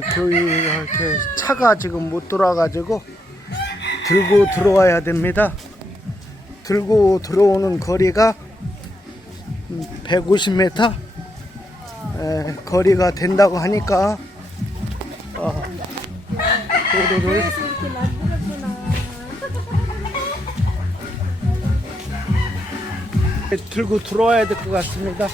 교회가 이렇게 차가 지금 못 돌아가지고 들고 들어와야 됩니다. 들고 들어오는 거리가 150m 거리가 된다고 하니까 도로를 들고 들어와야 될 것 같습니다.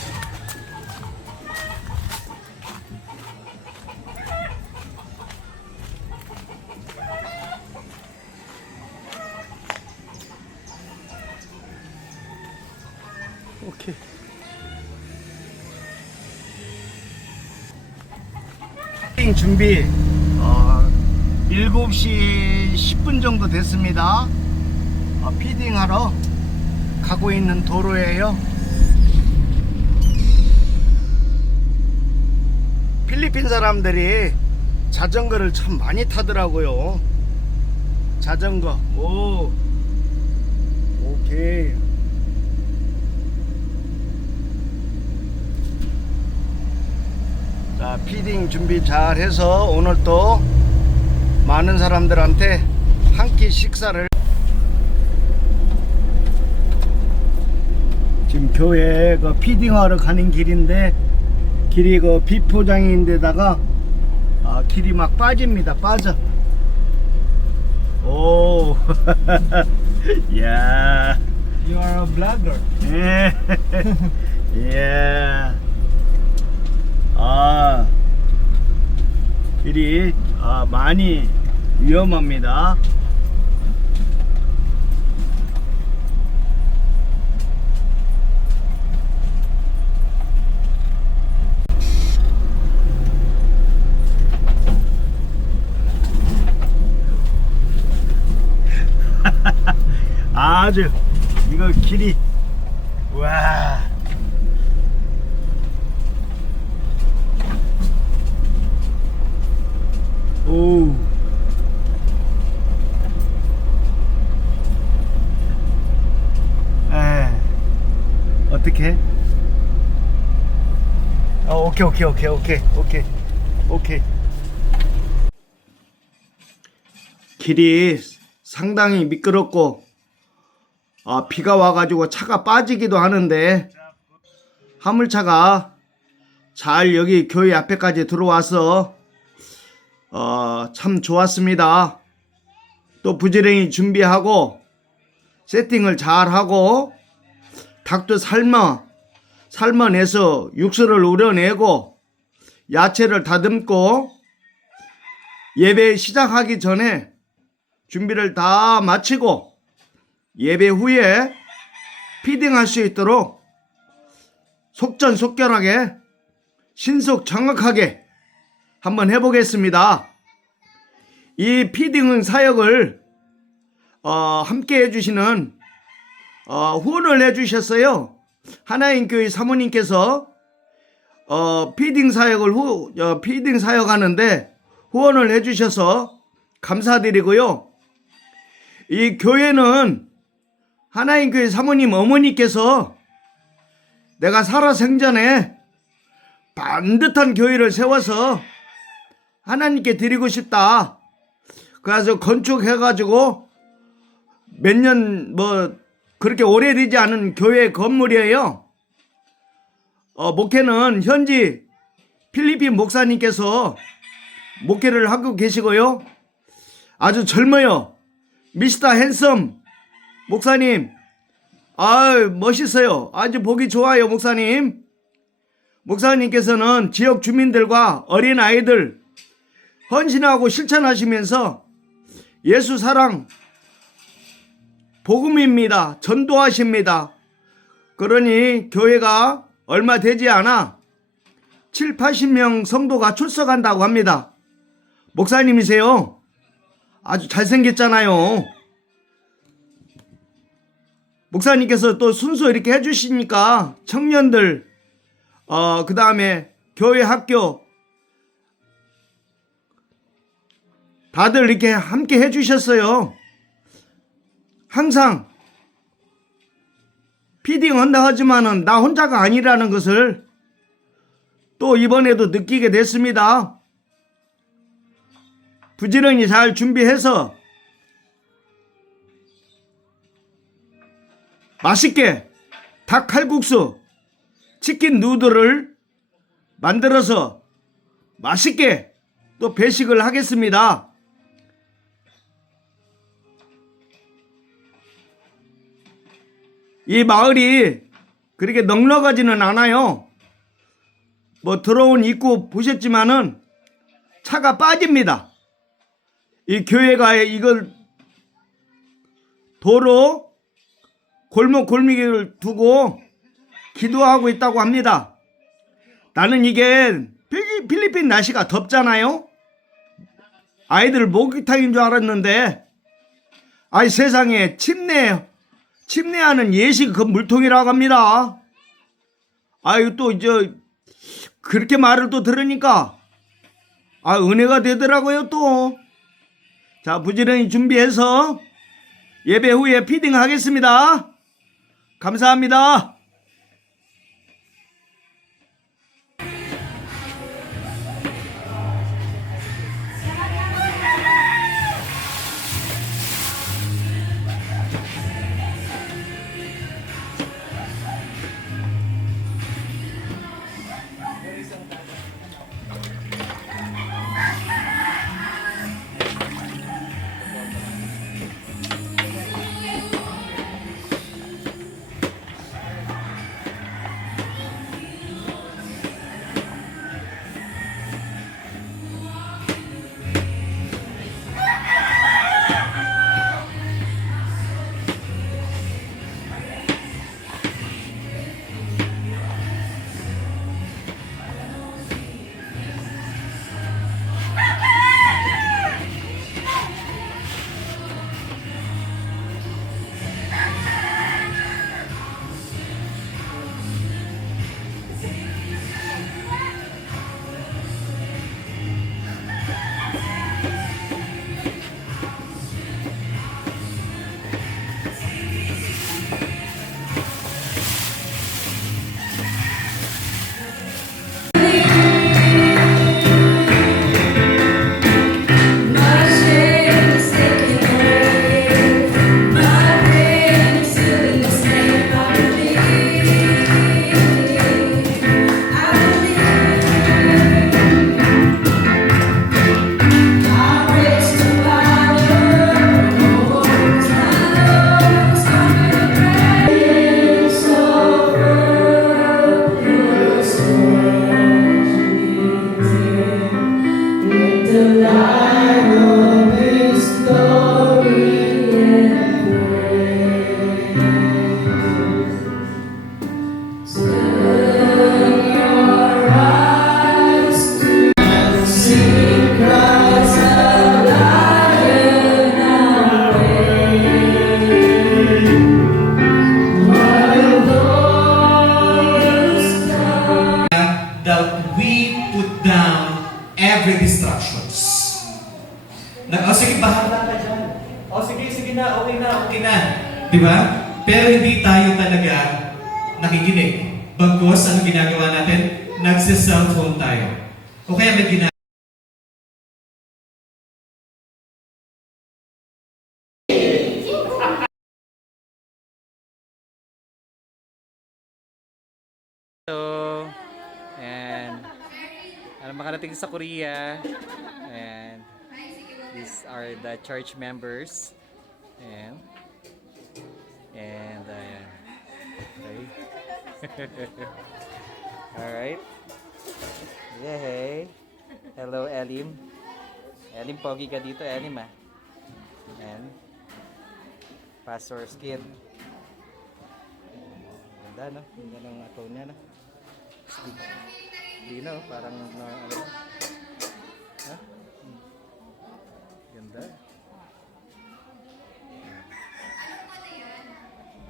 오케이. 준비 7시 10분 정도 됐습니다. 피딩하러 가고 있는 도로예요. 필리핀 사람들이 자전거를 참 많이 타더라고요. 자전거. 오케이. 자, 피딩 준비 잘 해서 오늘 또 많은 사람들한테 한 끼 식사를. 지금 교회 그 피딩하러 가는 길인데 길이 그 비포장인데다가 길이 막 빠집니다. 빠져. 오. 야. You are a blogger. 예. 예. 길이 많이 위험합니다. 아주 이거 길이 와. 오. 어떻게? 오케이. 길이 상당히 미끄럽고 비가 와가지고 차가 빠지기도 하는데 화물차가 잘 여기 교회 앞에까지 들어와서 참 좋았습니다. 또 부지런히 준비하고 세팅을 잘 하고 닭도 삶아내서 육수를 우려내고 야채를 다듬고 예배 시작하기 전에 준비를 다 마치고 예배 후에 피딩할 수 있도록 속전속결하게 신속 정확하게 한번 해보겠습니다. 이 피딩 사역을 함께 해주시는 후원을 해주셨어요. 하나님교회 사모님께서 피딩 사역하는데 후원을 해주셔서 감사드리고요. 이 교회는 하나님교회 사모님 어머니께서 내가 살아생전에 반듯한 교회를 세워서 하나님께 드리고 싶다. 그래서 건축해가지고 몇 년 그렇게 오래되지 않은 교회 건물이에요. 목회는 현지 필리핀 목사님께서 목회를 하고 계시고요. 아주 젊어요. 미스터 핸섬 목사님. 멋있어요. 아주 보기 좋아요. 목사님께서는 지역 주민들과 어린아이들 헌신하고 실천하시면서 예수 사랑 복음입니다. 전도하십니다. 그러니 교회가 얼마 되지 않아 7, 80명 성도가 출석한다고 합니다. 목사님이세요. 아주 잘생겼잖아요. 목사님께서 또 순서 이렇게 해주시니까 청년들 그 다음에 교회 학교 다들 이렇게 함께 해주셨어요. 항상 피딩 한다 하지만은 나 혼자가 아니라는 것을 또 이번에도 느끼게 됐습니다. 부지런히 잘 준비해서 맛있게 닭 칼국수, 치킨 누들을 만들어서 맛있게 또 배식을 하겠습니다. 이 마을이 그렇게 넉넉하지는 않아요. 뭐 들어온 입구 보셨지만은 차가 빠집니다. 이 교회가 이걸 도로 골목 골목을 두고 기도하고 있다고 합니다. 나는 이게 필리핀 날씨가 덥잖아요. 아이들 목욕탕인 줄 알았는데 아이 세상에 침례하는 예식 그 물통이라고 합니다. 아유 또 그렇게 말을 또 들으니까 은혜가 되더라고요 또. 자, 부지런히 준비해서 예배 후에 피딩 하겠습니다. 감사합니다. That we put down every distractions. Sige, bahala ka dyan. Sige na, okay na. Di ba? Pero hindi tayo talaga nakikinig. Bagkus, ano ginagawa natin? Nagsa-cellphone tayo. O kaya may ginagawa. Hello, and makarating sa Korea, and these are the church members, and ayan. Okay. All right. Yay. Hello, Elim. Elim, pogi ka dito, Elim ah. And Pastor Skin. Ganda, no? Ganda ng tone niya, no? Hindi na, parang ano. Ha? Ganda.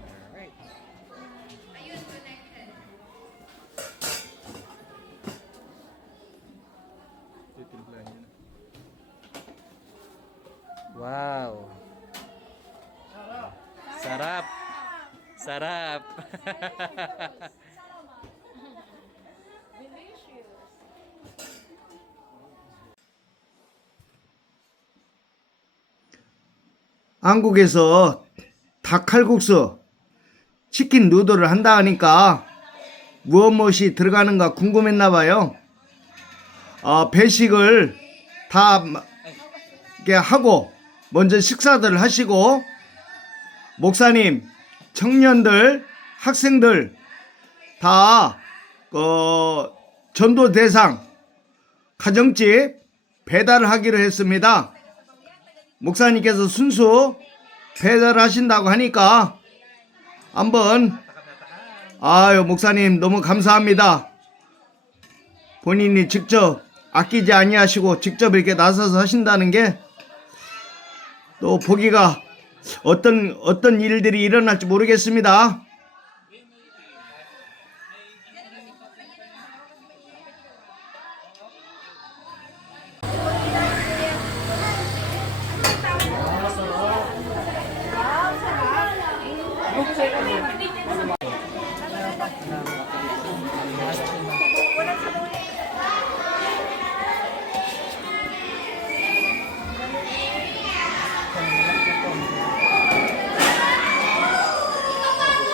Alright. Titimplahan niya na. Wow. Sarap. Sarap. 한국에서 닭칼국수, 치킨 누들을 한다 하니까 무엇이 들어가는가 궁금했나 봐요. 배식을 다 이렇게 하고 먼저 식사들을 하시고 목사님, 청년들, 학생들 다 전도 대상 가정집 배달을 하기로 했습니다. 목사님께서 순수 배달하신다고 하니까 한번 목사님 너무 감사합니다. 본인이 직접 아끼지 아니하시고 직접 이렇게 나서서 하신다는 게 또 보기가 어떤 일들이 일어날지 모르겠습니다.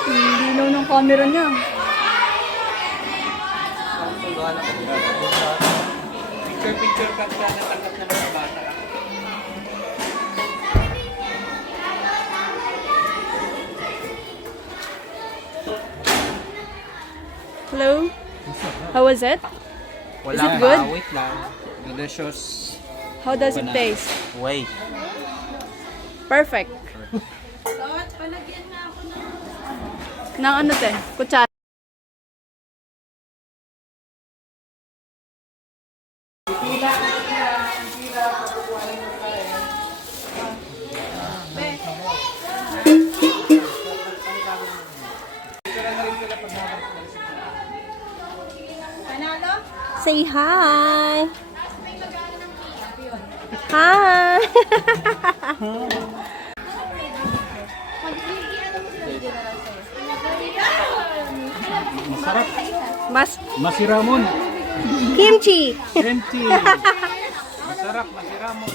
Linaw ng camera niya. Picture ka sa natanggap na mga bata. Hello? How was it? Is it good? Wait lang. Delicious. How does it taste? Way. Perfect. Nang ano te? Kutsara. Say hi. Hi. Masiramon. Kimchi. Kimchi. Masarap, masiramon.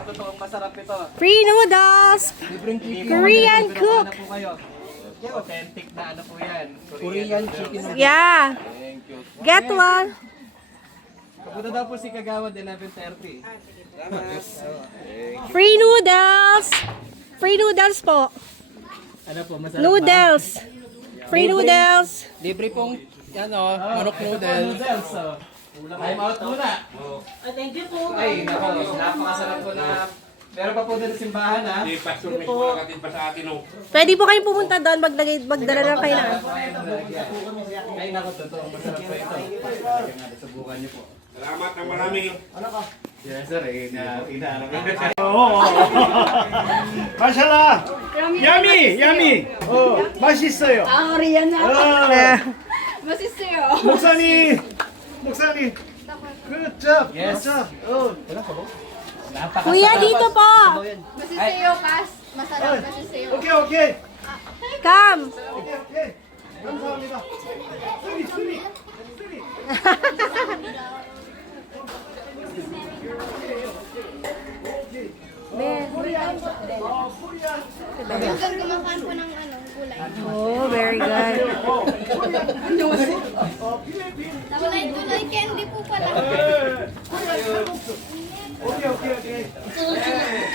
Totoong masarap ito. Free noodles. Korean cook. Ano po kayo? Authentic na ano po yan. Korean chicken. Yeah. Thank you. Get one. Kapunta daw po si Kagawad 11:30. Free noodles. Free noodles po. Ano po, masarap Noodles. Free noodles. Libre pong manok noodles. So, time out muna. Thank you po. Ay, napakasarap po na. Meron pa po din sa simbahan ha. Di pastor may kumakatin pa sa atin oh. Pwede po kayong pumunta doon, magdala lang kayo na. Ay, naku, totoo. Masarap po ito. Subukan niyo po. Salamat ng marami. Yes, sir. Inaarap. 마샬라. 야미. 맛있어요. Riyan na. Masiseo. 목사님. 굿잡. Yes. Kuya, dito po. Masiseo, Kas. Masarap masiseo. 오케이. Come. 오케이. 감사합니다. 수리. Minsan kumakain po ng gulay. Oh, very good. Gulay candy po pala. 오케이.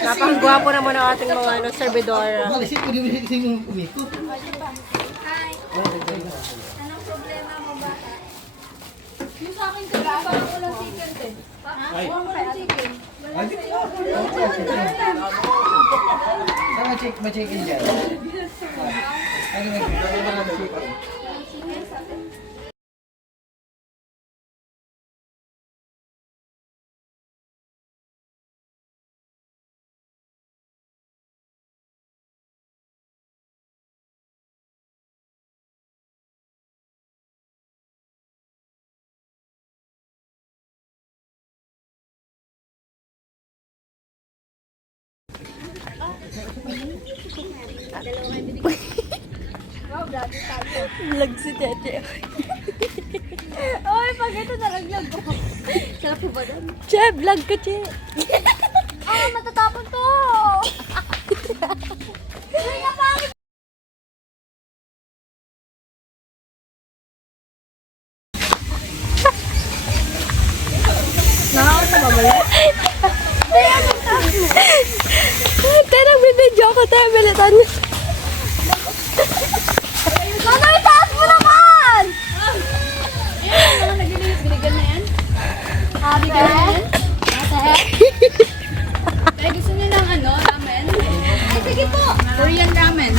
Napakagwapo naman ang ating mga servidor. Hi. Anong problema mo ba? Yung sa akin kagawa ko lang chicken din. Ha? Walang chicken. Vlog si Tete. Oy, pag ito nalaglag ko. Sarap po ba doon? Che, vlog ka, Che. Ah, matatapon to! Ay, napangit! Te, nagbibidyo ako, Te. Bilitan. Ano, itaas mo naman! Ayan, ano nagliliit? Binigyan na yan? Ah, bigyan na yan? Ate? Ay, gusto niyo ng ano, ramen? Ay, sige po! Korean ramen.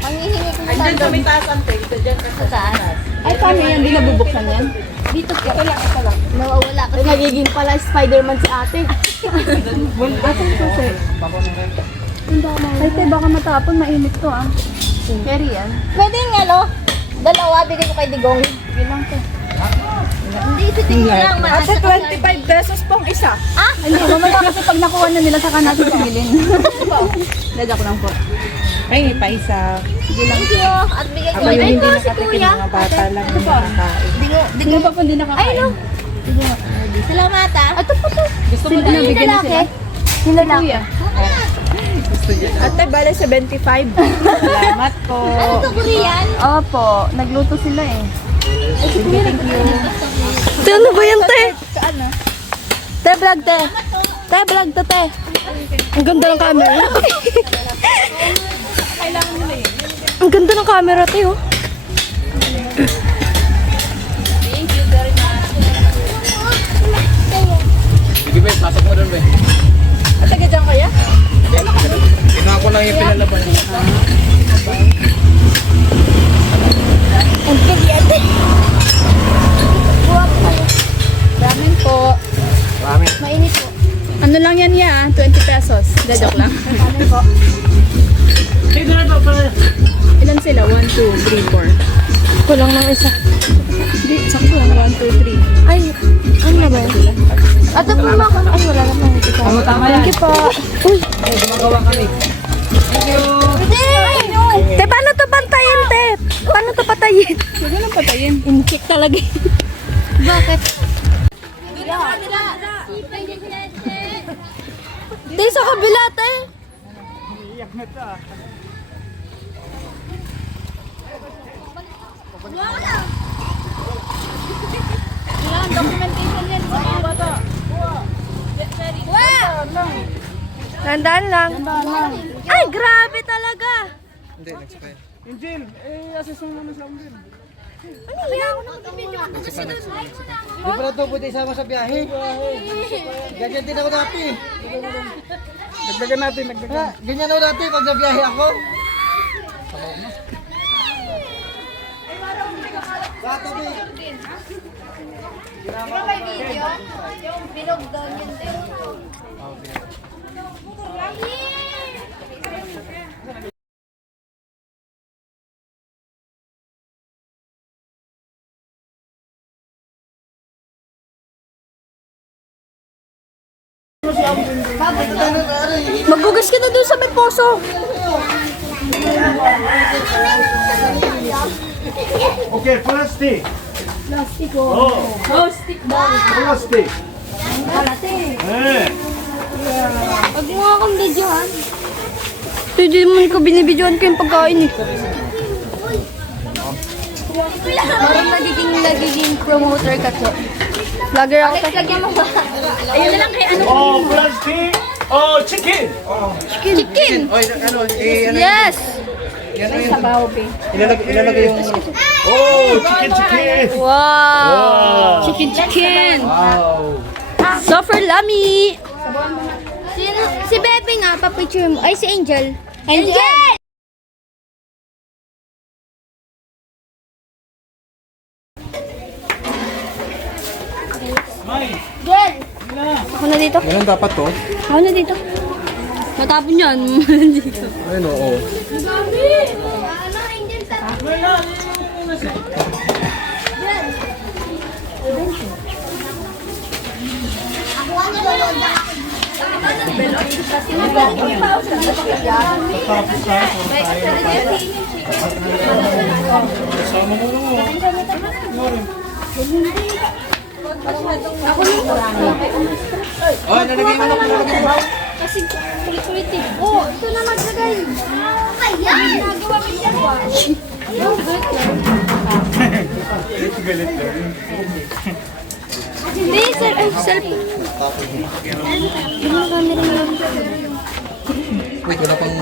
Panghihingi ko na sa may taas ang tayo. Sa taas? Ay, paano yan? Di nabubuksan yan? Dito po. Ito lang. Nawawala kasi. Nagiging pala Spider-Man si ate. Asan po, sir? Ay, te, baka matapon. Mainit to, ah. Carry yan. Pwede nga, no? Dalawa, bigay ko kay Digong. Bilang to. Hindi, isitin mo lang. Ate, 25 pesos pong isa. Ah? Hindi, mamaya kasi pag nakuha na nila, saka natin pumilin. Lag ako lang po. Ay, pa isa. Thank you. At bigay ko Ako kay yung hindi Digong. nakatikim, mga bata lang yung nakakain. Hindi pa po hindi nakakain. Ay, no. Salamat, ah. Ito po to. Gusto mo na bigyan na sila? Sila lang. Kuya. Ate, bale 75. Salamat po. Ano to, Korean? Opo, nagluto sila eh. Thank you. Te, ano ba yan, Te? Te, vlog, Te. Te, vlog to, Te. Ang ganda ng camera. Kailangan nila yun. Ang ganda ng camera, Te, oh. Thank you very much. Sige, be, pasok mo doon, be. At taga dyan kaya? Kinuha ko lang yung pinalaban. Ramen po. Marami. Mainit po. Ano lang yan ya? 20 pesos. Dadok lang. Ramen po. Ilan sila? 1, 2, 3, 4. Kulang ng isa. Hindi, sakto lang. 1, 2, 3. Ay, ano na ba yan? Ate, pumakon. Ay, wala naman. Thank you po. Uy. Te, paano to pantayin, Te? Paano to patayin? Huwag mo lang patayin. Inkit talaga. Bakit? Te, sa kabila, Te. Kailangan documentation yan sa mga bata. Tandaan lang. Ay, grabe talaga. Angel, assess mo muna sa umbin. Ano yan? Di pala ito pwede isama sa biyahe. Ganyan din ako dati. Dagdagan natin, dagdagan. Ganyan ako dati pag nabiyahe ako. Katabi. Pero may video. Yung bilog doon yun din. Magugas ka na doon sa may poso. Okay, plastic. Plastic ko. Oh, Oh, stick ba? plastic. Eh. Huwag mo akong videohan. Hindi mo ko binibidyohan ko yung pagkain eh. Parang nagiging promoter ka to. Vlogger ako. Lagyan mo ba? Ayun na lang kay ano. Oh, plastic. Oh, chicken. Chicken. Oy, ano, ano, Yes. Sabaw, be. ilalagay yung... Oh, chicken. Wow. Wow. Chicken. Wow. Super lummy. Si Bebe nga, papicture mo. Ay, si Angel. Angel! dapat to. Ako na dito. Matapon yan. Dito. Ayun, oo. Oh, nalagay mo. Kasi kulit eh. Oh, ito na maglagay. Kaya! Nagawa mo siya. Hindi, sir. Ay, cellphone. Ano ka na rin? Wait, wala pang...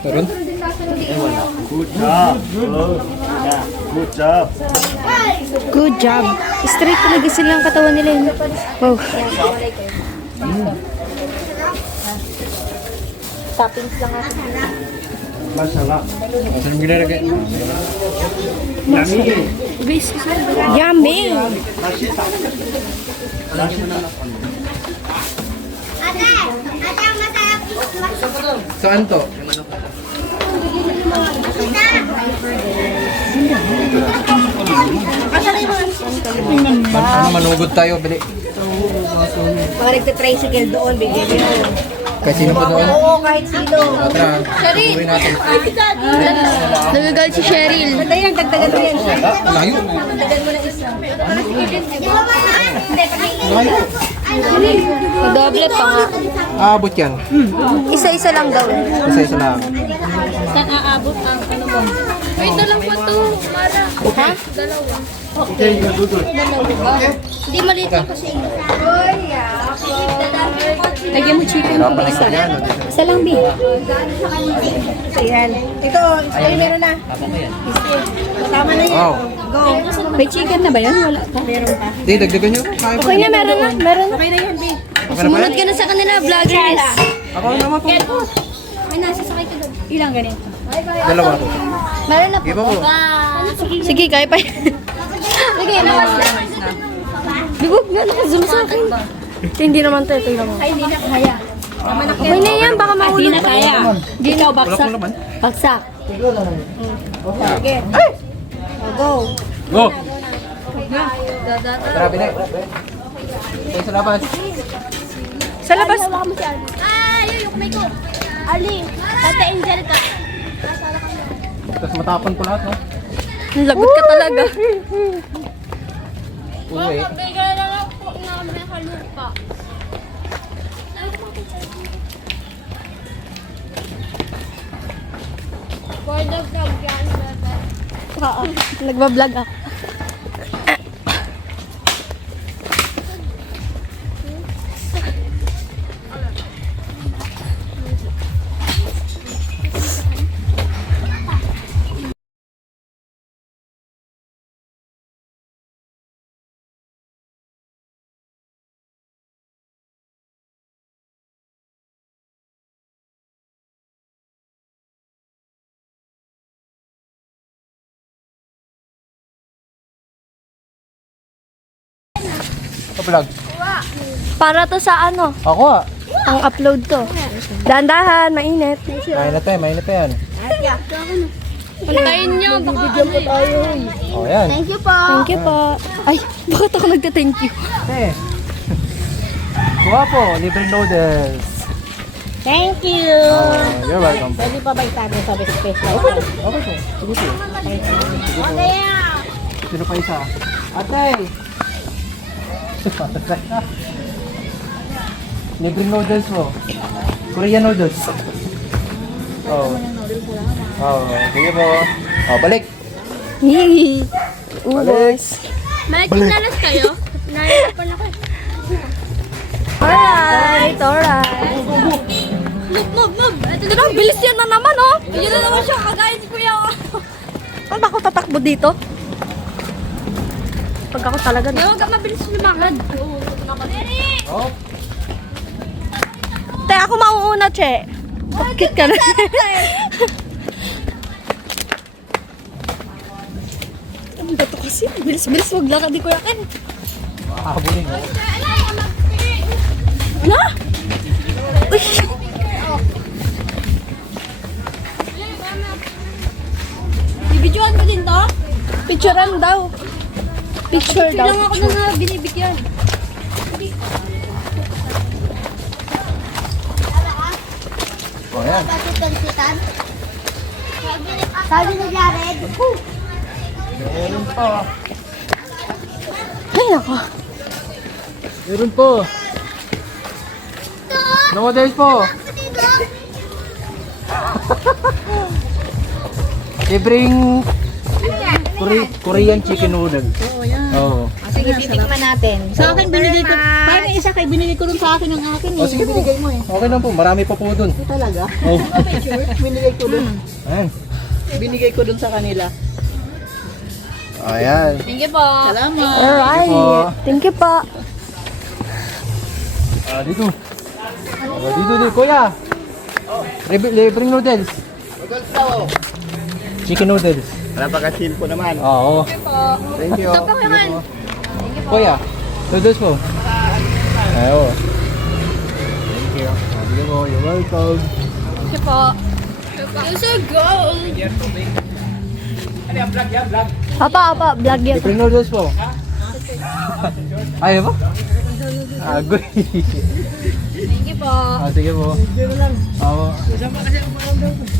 Meron? Good job. Yeah, good job. Good job. Straight talaga sila ang katawan nila yun. Wow. Masarap. Saan mo ginalagay? Yummy. Yummy! Ate! Ate, ang masarap. Saan to? Ano, manugod tayo, bili. Mga nagtitricycle doon, bigyan niyo. Kahit sino po doon? Oo, kahit sino. Tara, uwi natin. Nagagalit si Cheryl. Dagdagan yan, dagdagan mo yan. Layo. Dagdagan mo na isa. Layo. Doble pa nga. Aabot yan. Isa-isa lang daw. Isa-isa lang. Saan aabot ang ano mo? Wait, lang po ito. Mara. Ha? Dalawa. Hindi maliit lang kasi. Lagyan mo chicken. Hirapan na yan. Isa lang, B. Ayan. Ito, ay meron na. Tama na yan. Wow. Go. May chicken na ba yun? Wala pa. Meron pa. Di, dagdagan nyo. Kaya po. Okay na, meron na. Meron na. Okay na yan, B. Okay na ba Sumunod yan? ka na sa kanila, vloggers. Ako naman po. Ay, nasasakay ka doon. Ilang ganito? Dalawa po. Meron na po. Sige pa po. Sige, kaya pa. Sige, nawas na. Bibog nga, naka-zoom sa akin. Hindi naman to, ito naman. Ay, hindi na kaya. Okay na yan, baka mahulog pa. Di ikaw, Wala po naman. Baksak. Sige. Go. Go! Tara, bili. Tayo sa labas. Sa labas. Ay, yung kumay ko. Ali, Tata Angel ka. Tapos matapon po lahat, no? Lagot ka talaga. Uwi. Bigay na lang po namin halupa. For the vlog yan, bebe. Oo, nagbablog ako. Vlog. Para to sa ano, Ako ah. ang upload to. Dahan-dahan, mainit. Mainit pa yan. Puntayin nyo, baka ano Oh, yan. Thank you po. Thank you po. Ay, bakit ako nagte-thank you? Eh. Kuha po, libre noodles. Thank you. Oh, you're welcome po. Pwede pa ba itago sa space light? Okay po. Sige po. Sino pa isa? Ate! Libre noodles mo. Korean noodles. Oh. Oh, sige po. Oh, balik. Yee! Ubos. May kinalas kayo? Nahirapan ako. Alright, alright. Move. Ito na. Ang bilis yan na naman, oh. Ayun na naman siya. Kagayin si Kuya ako. Ano ba ako tatakbo dito? Pag ako talaga na. Huwag ka mabilis lumakad. Oh. Te, ako mauuna, che. Bakit ka na? Ano ba ito kasi? Bilis-bilis maglakad di ko yakin. Habulin mo. Na? Uy! Bibidyoan ko din to? Picturean daw. Picture daw. Bilang ako na binibigyan. Oh, yan. Bakit pansitan? Sabi ni Jared. Meron po. Ay, ako. Meron po. Noodles po. Libreng Korean chicken noodle. Oo, yan. Oo. Sige, titikman natin. Sa akin binigay ko. Parang yung isa kay binigay ko dun sa akin ng akin eh. Oh, sige, binigay mo eh. Okay lang po, marami pa po dun. Talaga? Oh. Binigay ko dun. Ayan. Binigay ko dun sa kanila. Ayan. Thank you po. Salamat. Alright. Thank you po. Ah, dito. Ah, dito, kuya. Libreng noodles. Chicken noodles. Napaka-chill po naman. Oo. Thank you. Stop ako naman. Kuya, noodles po. Ayo. Thank you. Ah, dito po, you're welcome. Thank you po. You're so good. Apa, vlog yan. Libreng noodles po. Ayaw po? Agoy. Thank you po. Ah, sige po. Oo.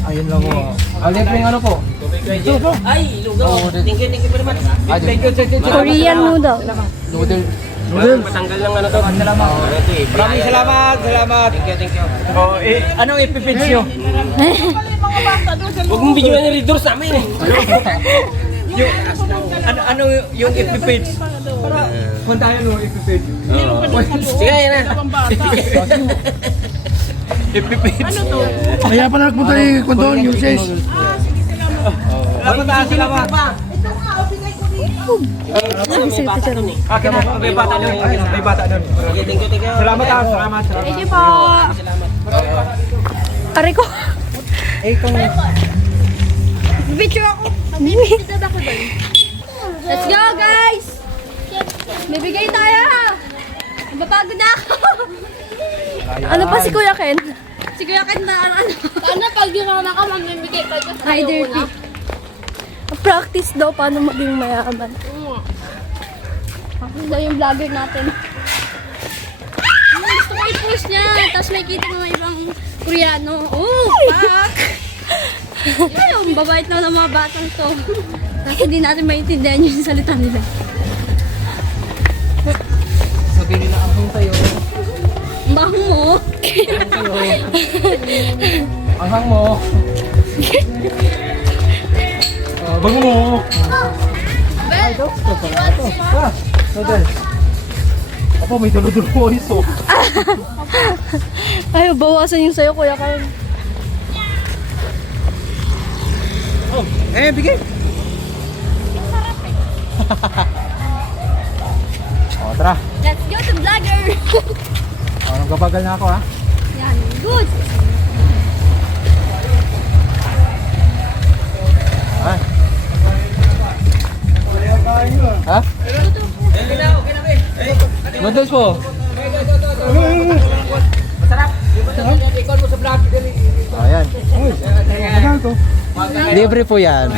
Ayun lang po. Ah, libreng ano po? Ay, lugaw. Thank you po naman. Thank you. Korean noodle. Noodle. Noodles. Matanggal lang ano to. Salamat. Maraming salamat. Thank you. Oh, anong ipipitch nyo? Huwag mong bigyan ng readers namin eh. Ano yung ipipitch? Puntahan mo ipipitch. Sige, yan na. Ipipitch. Kaya pa nagpunta yung kondon, yung sis. Salamat. Sige, picture mo. Akin na, may bata nun. May bata nun. Thank you. Salamat. Thank you po. Aray ko. Eh, kung... Picture ako. Picture ako doon. Let's go guys. Bibigay tayo. Mapagod na ako. Ano pa si Kuya Ken? Si Kuya Ken na ano. Paano pag di naman ako mamimigay pa dyan? Ay, dirty. Practice daw paano maging mayaman. Ako daw yung vlogger natin. Gusto ko i-post niya. Tapos may kita mga ibang Koreano. Oh, fuck! Yung babait na ng mga batang to. Tapos hindi natin maintindihan yung salita nila. Sabihin nila ang tayo. Ang baho mo. Ang hang mo. Bago mo. Ay, daw. Ah, noodles. Apo, may dulo-dulo mo iso. Ay, bawasan yung sayo, Kuya Ken. Oh, bigay. Oh, tara. Let's go to vlogger. Oh, nagbabagal na ako ha. Yan, good. Ha? Ha? Noodles po. Ayan. Libre po yan.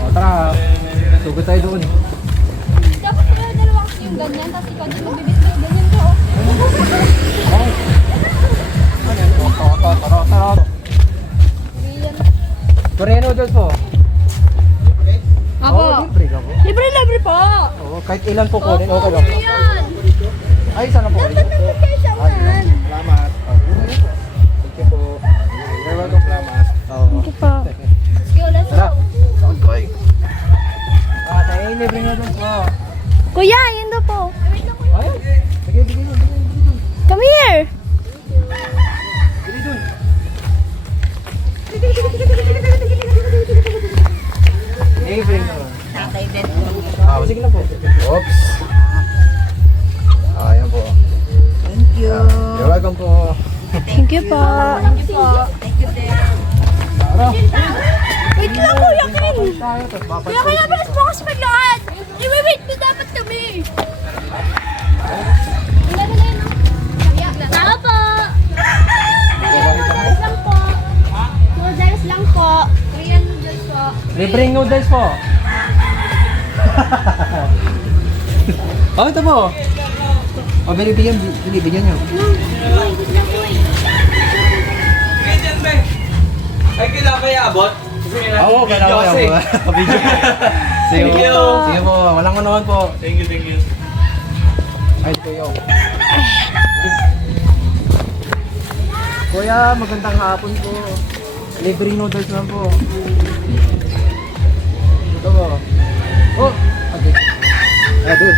O tara, sugod tayo doon. Dapat pala dalawa kasi yung ganyan. Tapos ikaw din magbibit-bit ganyan ko. Tara. Korean noodles po. Ako. Oo, libre ka po. Libre po. Oo, kahit ilan po kunin, okay lang po. Yan. Ay, sana po. Dapat nagbigay siya unan. Salamat. Thank you po. You're welcome, salamat. Oo. Thank you po. Let's go, let's Tara. go. Okay. Ah, tayo libre noodles po. Kuya, yun daw po. Ay, bigay. Come here. Libre naman. Ah, sige lang po. Oops. Ayan po. Thank you. You're welcome po. Thank you po. Tara. Wait lang, Kuya Ken. Kaya kaya bilis mo kasi maglakad. I-wait mo dapat kami. Tao po. Noodles lang po. Noodles lang po. Korean noodles po. Libreng noodles po. Oh, ito po. O, binibigyan nyo. Ay, kailangan kaya abot? Oo, kailangan ko yan. Video. Sige po. Sige po, walang manood po. Thank you. Ay, kuya. Kuya, magandang hapon po. Libreng noodles lang po. Ito po. Oh, okay. Doon.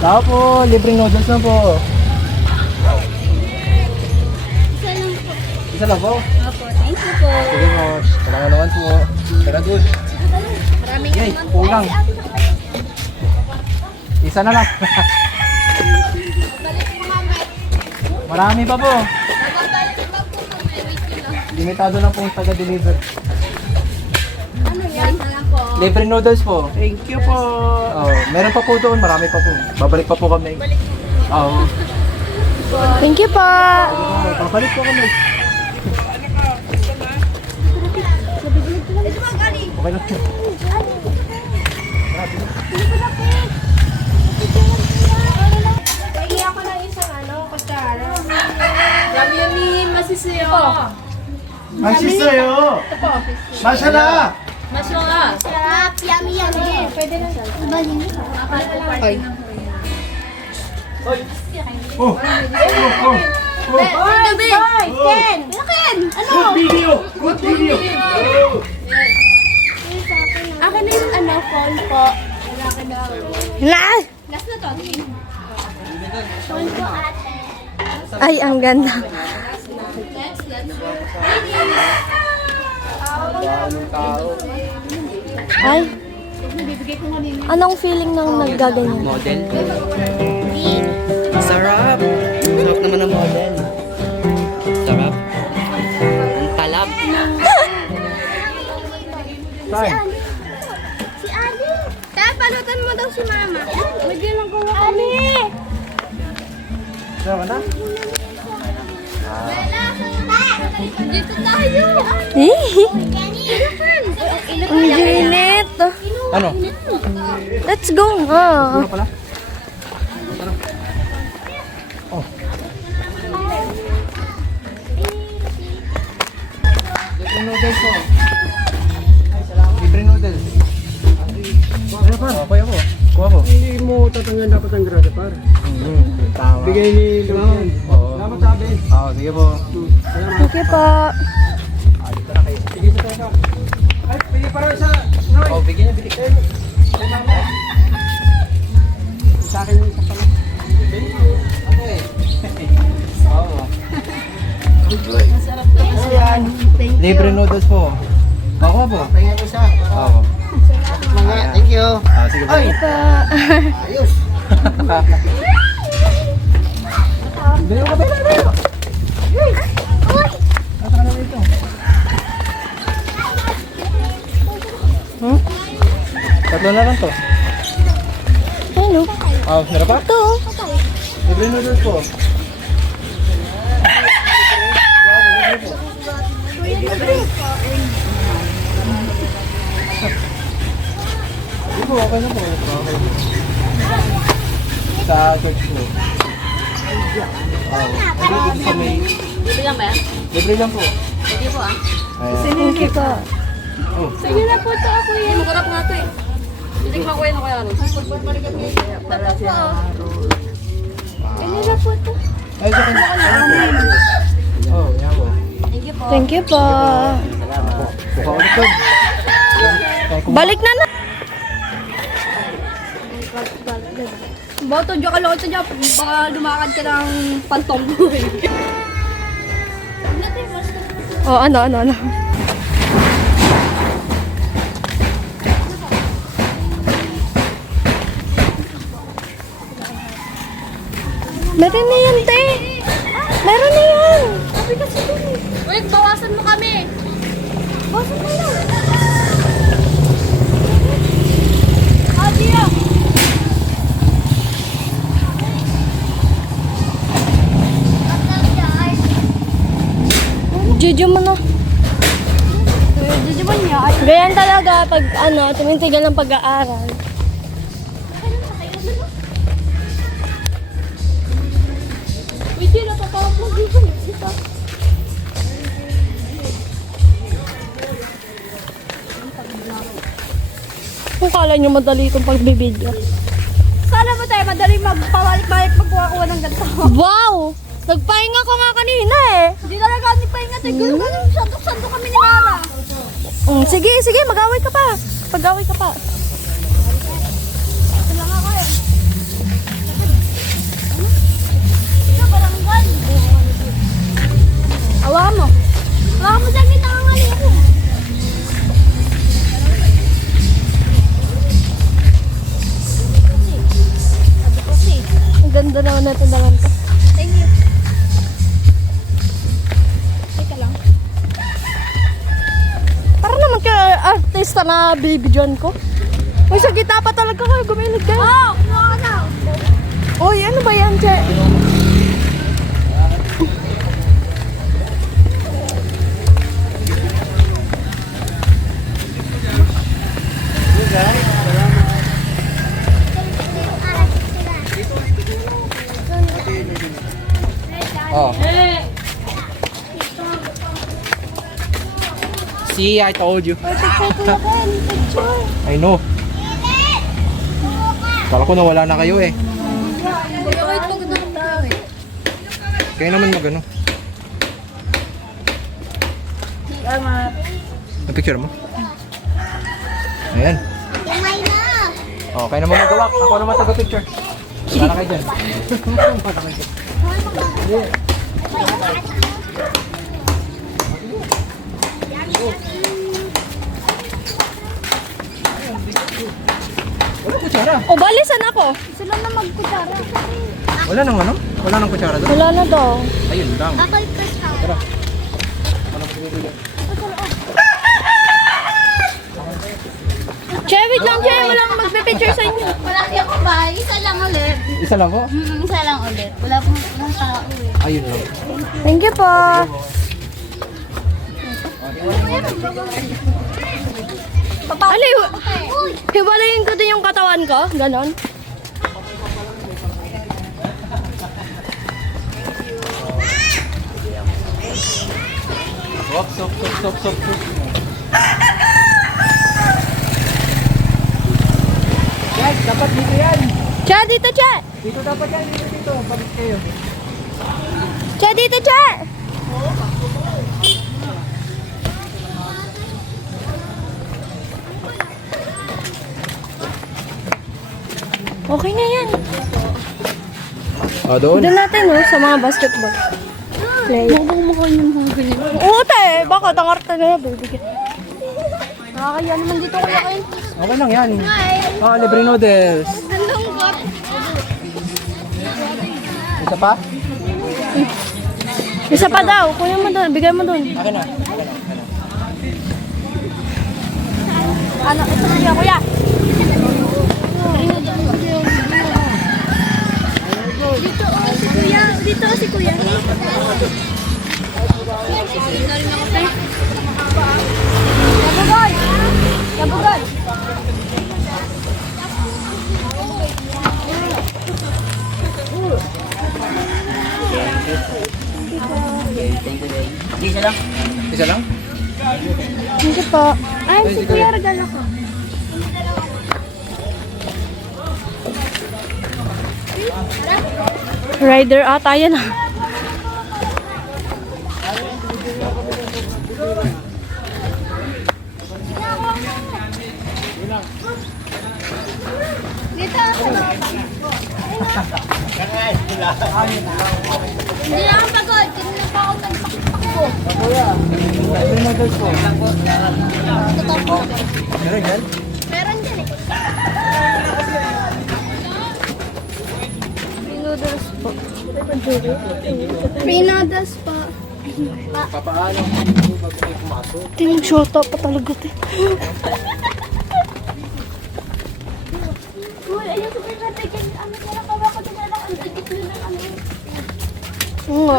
Tao po, libreng noodles lang po. Isa lang po. Opo, thank you po. Sige po, walang manood po. Tara doon. Maraming Yay, kulang. Isa na lang. Balik mo mamay. Marami pa po. Babalik po mamay. Wait ko lang. Limitado lang po yung taga-deliver. Ano yan? Na lang po. Libre noodles po. Thank you po. Oh, meron pa po doon, marami pa po. Babalik pa po kami. Oo. Thank you po. Babalik po kami. Ito mga kali. Okay lang. Kaya ako ng isang kutsara. Ramyun ni Masisiyo. 맛있어요. 마셔라. Masyola. Sarap, yummy, yummy. Pwede na siya. Malinis. Ken! Ken! Ano? Good video. Akin na yung phone po. Na! Last na to. Phone po ate. Ay, ang ganda. Let's Ay. Anong feeling ng naggaganyan? Model. Sarap. Sarap naman ang model. Sarap. Ang talab. Si Ali. Kaya palutan mo daw si Mama. Lagyan lang ko Ali. Sarap na? Dito tayo. Ang ginit. Ano? Let's go. Ah. Ano pala? Oh. Libre noodles po. Libre noodles. Ano pa? Oh, kuya po. Kuha po. Hindi mo tatanggan dapat ang grado par. Tama. Bigay ni Leon. Oo. Salamat sabi. Oo, sige po. Thank you po. Sige sa teka. Ay, pili pa rin sa Oh, bigyan niya, bigyan. sa akin yung isa pala. Okay. Oo. Libre noodles po. Ako po. Tingnan ko siya. Oo. Mga, thank you. Ah, sige po. Ayos. Bili ko, bili ko. Nasa ka na rito. Tatlo na lang to. Ano? Ah, meron pa? Ito. Libre noodles po. Hindi po, okay na po. Okay. Sa church po. Dito sa may... Libre lang ba yan? Libre lang po. Sige po ah. Ayan. Thank you po. Oh. Sige na po ito ako yan. Masarap nga ito eh. Titikman ko yan ako yan. Ano na po ito? Ay, sa kanya. Oh, yan po. Thank you po. Buka ulit po. Balik na na. Boto, diyan ka lang ito dyan. Baka lumakad ka ng pantong mo eh. Oh, ano. Meron na yan, te. Meron na yan. Wait, bawasan mo kami. Bawasan mo lang. Juju mo na. Di ba niya? Ay, Ganyan talaga pag tumintigan ng pag-aaral. hindi na papawag mo dito. Kung kala nyo madali itong pagbibideo. Sana mo tayo madali magpabalik-balik magkuha-kuha ng ganito. Wow! Nagpahinga ko nga kanina eh. Hindi talaga ni pahinga tayo. Ganun, sandok-sandok kami ni Mara. Sige, sige, mag-away ka pa. Pag-away ka pa. Ito lang ako eh. Ito, baranggan. Awa mo. Baka mo sa akin nakangali ako. Sabi ko si. Ang ganda naman natin naman ka. Thank you. Teka lang. Para naman ka artista na bibidyoan ko. Uy, sa gitna pa talaga kayo. Gumilid kayo. Oh, kumuha ka na. Uy, ano ba yan, Che? Oh. See, I told you. I know. Kala ko nawala na kayo eh. Wait, pagod na tayo eh. Kayo naman magano. Ang picture mo? Ayan. Kamay na. Oh, kayo naman magawa. Ako naman taga-picture. Para kayo dyan. Wala kutsara. O, balisan ako. Sila na magkutsara. Wala nang ano? Wala nang kutsara doon? Wala na daw. Ayun lang. Bakal ka siya. Tara. Che, wait lang, Che. Wala akong magpipicture sa inyo. Malaki ako ba? Isa lang ulit. Isa lang po? Isa lang ulit. Wala pong ng tao eh. Ayun lang. Thank you po. Ali, hiwalayin ko din yung katawan ko. Ganon. Stop. Yes, dapat dito yan. Che, dito, Che. Dito dapat yan. Dito. Balik kayo. Che, dito, Che. Okay na yan. Doon. Doon natin, no, sa mga basketball. Play. Mukha yung mga ganyan. Oo, te. Bakit? Ang arte na yan, bibigyan. Nakakaya naman dito kuya kayo. Okay lang yan. Libre noodles. Ang lungkot. Isa pa? Isa pa daw. Kuya mo doon. Bigay mo doon. Akin na. Ano? Ito kuya, kuya. Dito si kuya. Dito si kuya. Kabugol! Kabugol! Isa lang? Hindi po. Ay, si kuya regalo ko. Rider ata yan ah. Dito sa loob. Hindi na ako pagod. Kanina pa ako nagpakpakbo. Libre noodles po. Meron yan? Meron din eh. Noodles po. Free noodles pa. Papaano? Bago kayo pumasok. Tinag-shota pa talaga. super nabigyan. Ano kaya kawa ko na lang ang dikit nyo ng ano. Oo nga.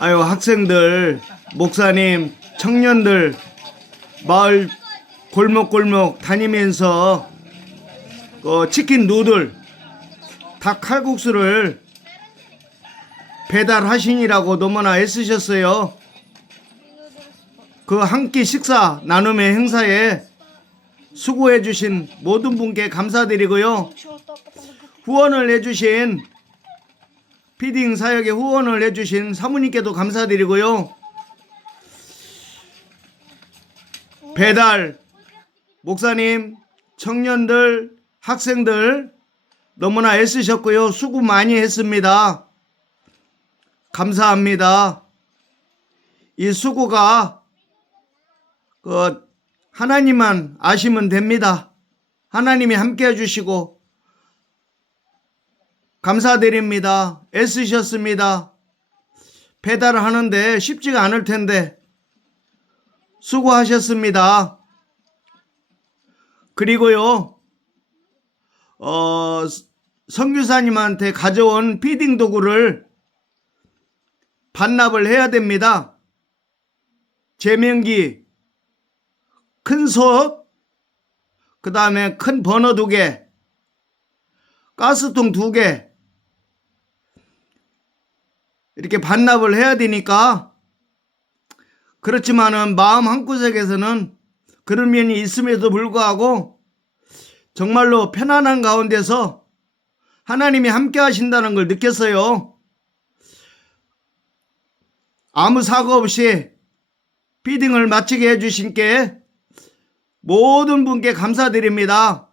아유, 학생들, 목사님, 청년들 마을 골목골목 다니면서 치킨 누들, 닭 칼국수를 배달하시느라고 너무나 애쓰셨어요. 그 한 끼 식사 나눔의 행사에 수고해 주신 모든 분께 감사드리고요. 후원을 해주신 피딩 사역에 후원을 해주신 사모님께도 감사드리고요. 배달, 목사님, 청년들, 학생들 너무나 애쓰셨고요. 수고 많이 했습니다. 감사합니다. 이 수고가 하나님만 아시면 됩니다. 하나님이 함께 해주시고 감사드립니다. 애쓰셨습니다. 배달을 하는데 쉽지가 않을 텐데 수고하셨습니다. 그리고요, 선교사님한테 가져온 피딩 도구를 반납을 해야 됩니다. 제명기, 큰 솥, 그 다음에 큰 버너 2개, 가스통 2개, 이렇게 반납을 해야 되니까, 그렇지만은 마음 한구석에서는 그런 면이 있음에도 불구하고 정말로 편안한 가운데서 하나님이 함께 하신다는 걸 느꼈어요. 아무 사고 없이 피딩을 마치게 해주신 게 모든 분께 감사드립니다.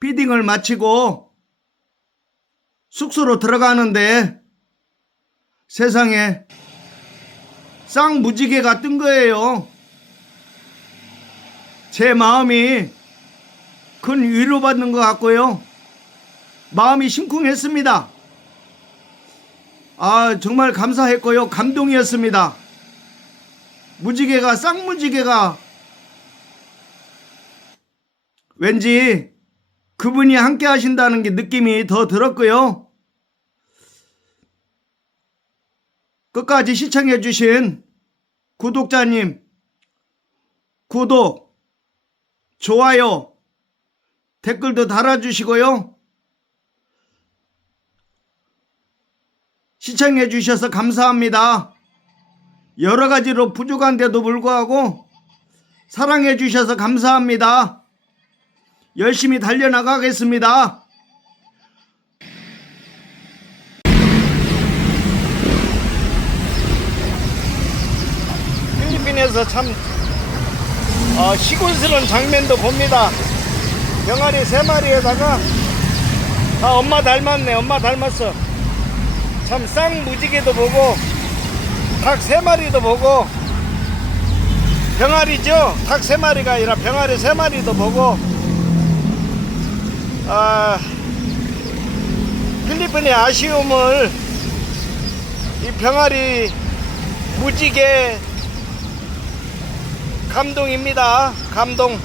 피딩을 마치고 숙소로 들어가는데 세상에 쌍무지개가 뜬 거예요. 제 마음이 큰 위로받는 것 같고요. 마음이 심쿵했습니다. 정말 감사했고요. 감동이었습니다. 쌍무지개가 왠지 그분이 함께 하신다는 게 느낌이 더 들었고요. 끝까지 시청해 주신 구독자님, 구독, 좋아요, 댓글도 달아주시고요. 시청해 주셔서 감사합니다. 여러 가지로 부족한데도 불구하고 사랑해 주셔서 감사합니다. 열심히 달려나가겠습니다. 필리핀에서 참 시골스러운 장면도 봅니다. 병아리 3마리에다가 다 엄마 닮았네. 엄마 닮았어. 참 쌍무지개도 보고 닭 3마리도 보고 병아리죠. 닭 3마리가 아니라 병아리 3마리도 보고 필리핀의 아쉬움을 이 병아리 무지개 감동입니다. 감동.